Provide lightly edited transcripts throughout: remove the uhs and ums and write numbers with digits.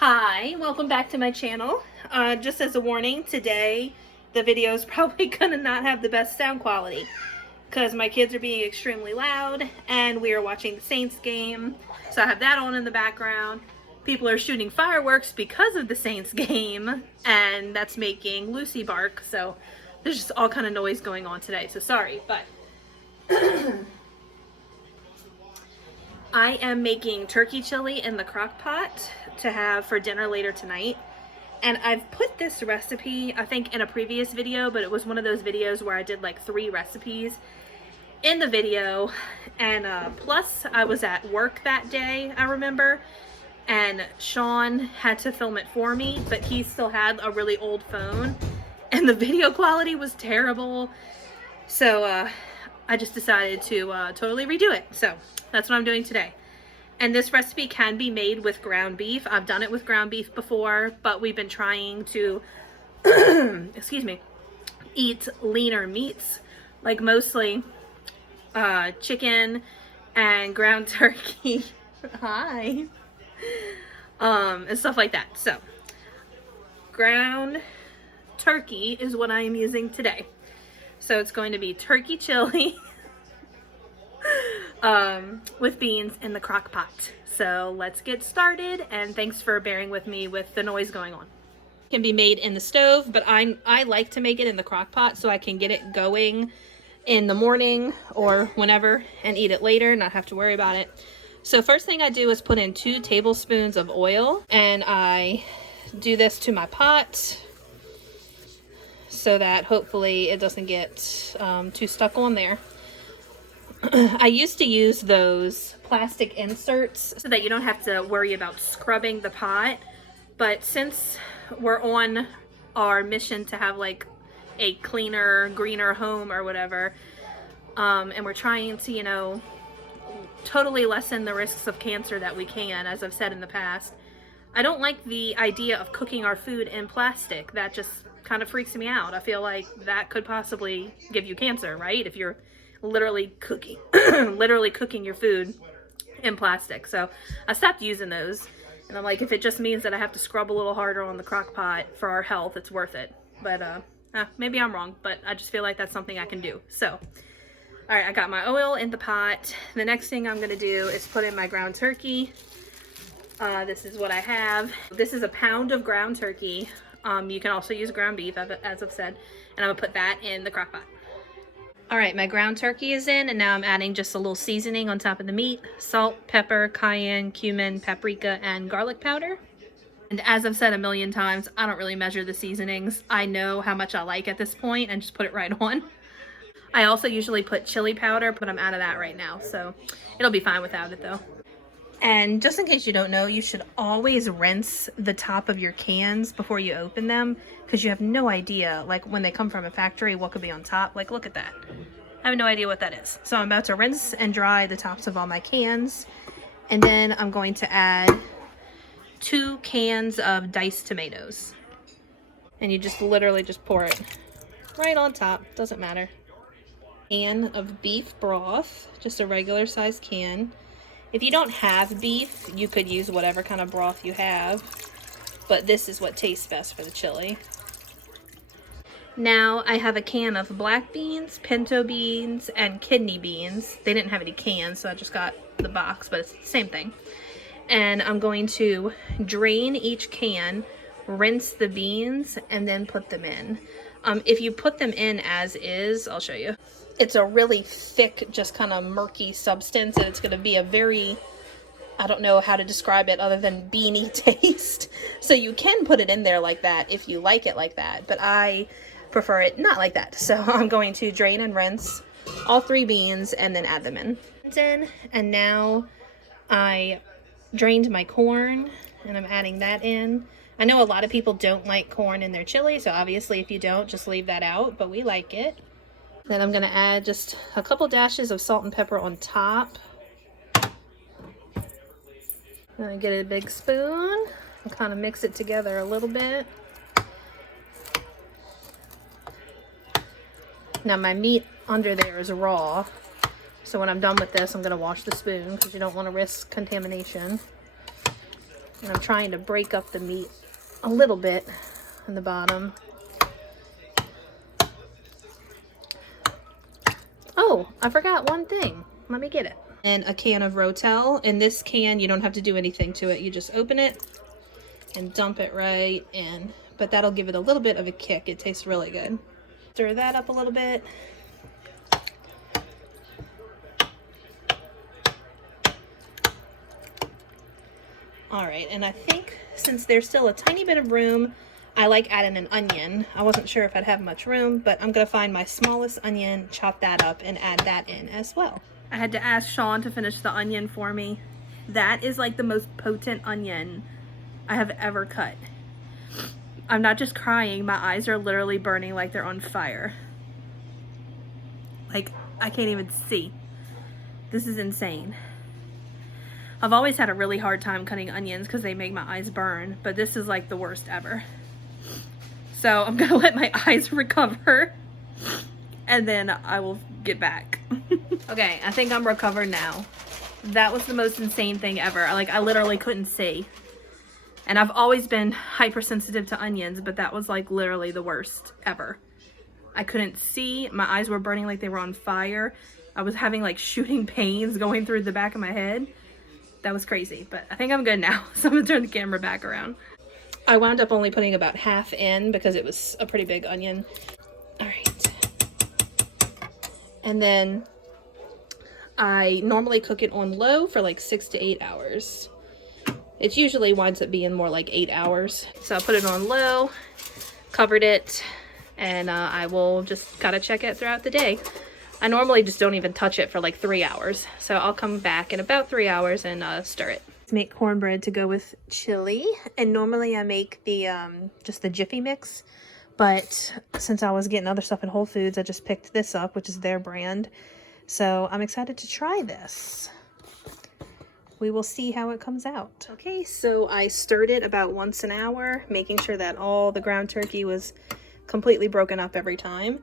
Hi, welcome back to my channel. Just as a warning, today the video is probably gonna not have the best sound quality because my kids are being extremely loud and we are watching the Saints game, so I have that on in the background. People are shooting fireworks because of the Saints game, and that's making Lucy bark, so there's just all kind of noise going on today, so sorry. But I am making turkey chili in the Crock-Pot to have for dinner later tonight. And I've put this recipe, I think, in a previous video, but it was one of those videos where I did like 3 recipes in the video. And plus I was at work that day, I remember, and Sean had to film it for me, but he still had a really old phone and the video quality was terrible. So I just decided to totally redo it. So that's what I'm doing today. And this recipe can be made with ground beef. I've done it with ground beef before, but we've been trying to, excuse me, eat leaner meats, like mostly chicken and ground turkey. Hi. And stuff like that. So ground turkey is what I am using today. So it's going to be turkey chili with beans in the crock pot. So let's get started, and thanks for bearing with me with the noise going on. It can be made in the stove, but I like to make it in the crock pot so I can get it going in the morning or whenever and eat it later, not have to worry about it. So first thing I do is put in 2 tablespoons of oil, and I do this to my pot so that hopefully it doesn't get too stuck on there. I used to use those plastic inserts so that you don't have to worry about scrubbing the pot, but since we're on our mission to have like a cleaner, greener home or whatever, and we're trying to, you know, totally lessen the risks of cancer that we can, as I've said in the past, I don't like the idea of cooking our food in plastic. That just kind of freaks me out. I feel like that could possibly give you cancer, right? If you're literally cooking your food in plastic. So I stopped using those, and I'm like, if it just means that I have to scrub a little harder on the crock pot for our health, it's worth it. But maybe I'm wrong, but I just feel like that's something I can do. So all right, I got my oil in the pot. The next thing I'm gonna do is put in my ground turkey. This is what I have. This is a pound of ground turkey. You can also use ground beef, as I've said, and I'm gonna put that in the crock pot. All right, my ground turkey is in, and now I'm adding just a little seasoning on top of the meat: salt, pepper, cayenne, cumin, paprika, and garlic powder. And as I've said a million times, I don't really measure the seasonings. I know how much I like at this point and just put it right on. I also usually put chili powder, but I'm out of that right now, so it'll be fine without it though. And just in case you don't know, you should always rinse the top of your cans before you open them, because you have no idea, like when they come from a factory, what could be on top. Like, look at that. I have no idea what that is. So I'm about to rinse and dry the tops of all my cans, and then I'm going to add 2 cans of diced tomatoes. And you just literally just pour it right on top, doesn't matter. Can of beef broth, just a regular size can. If you don't have beef, you could use whatever kind of broth you have, but this is what tastes best for the chili. Now I have a can of black beans, pinto beans, and kidney beans. They didn't have any cans, so I just got the box, but it's the same thing. And I'm going to drain each can, rinse the beans, and then put them in. If you put them in as is, I'll show you. It's a really thick, just kind of murky substance, and it's going to be a very, I don't know how to describe it other than beany taste. So you can put it in there like that if you like it like that, but I prefer it not like that. So I'm going to drain and rinse all 3 beans and then add them in. And now I drained my corn and I'm adding that in. I know a lot of people don't like corn in their chili, so obviously if you don't, just leave that out, but we like it. Then I'm going to add just a couple dashes of salt and pepper on top. Then I get a big spoon and kind of mix it together a little bit. Now my meat under there is raw, so when I'm done with this, I'm going to wash the spoon because you don't want to risk contamination. And I'm trying to break up the meat a little bit on the bottom. Oh, I forgot one thing. Let me get it. And a can of Rotel. In this can, you don't have to do anything to it. You just open it and dump it right in. But that'll give it a little bit of a kick. It tastes really good. Stir that up a little bit. All right, and I think since there's still a tiny bit of room, I like adding an onion. I wasn't sure if I'd have much room, but I'm gonna find my smallest onion, chop that up, and add that in as well. I had to ask Sean to finish the onion for me. That is like the most potent onion I have ever cut. I'm not just crying, my eyes are literally burning like they're on fire. Like, I can't even see. This is insane. I've always had a really hard time cutting onions because they make my eyes burn, but this is like the worst ever. So I'm gonna let my eyes recover and then I will get back. Okay, I think I'm recovered now. That was the most insane thing ever. I literally couldn't see. And I've always been hypersensitive to onions, but that was like literally the worst ever. I couldn't see, my eyes were burning like they were on fire. I was having like shooting pains going through the back of my head. That was crazy, but I think I'm good now. So I'm gonna turn the camera back around. I wound up only putting about half in because it was a pretty big onion. All right. And then I normally cook it on low for like 6 to 8 hours. It usually winds up being more like 8 hours. So I put it on low, covered it, and I will just gotta check it throughout the day. I normally just don't even touch it for like 3 hours. So I'll come back in about 3 hours and stir it. Make cornbread to go with chili, and normally I make the just the Jiffy mix, but since I was getting other stuff at Whole Foods, I just picked this up, which is their brand. So I'm excited to try this. We will see how it comes out. Okay, so I stirred it about once an hour, making sure that all the ground turkey was completely broken up every time.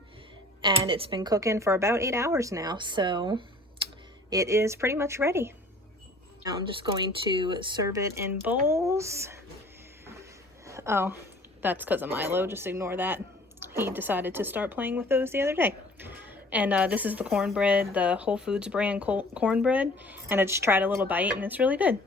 And it's been cooking for about 8 hours now, so it is pretty much ready. Now I'm just going to serve it in bowls. Oh, that's because of Milo, just ignore that. He decided to start playing with those the other day. And this is the cornbread, the Whole Foods brand cornbread, and I just tried a little bite and it's really good.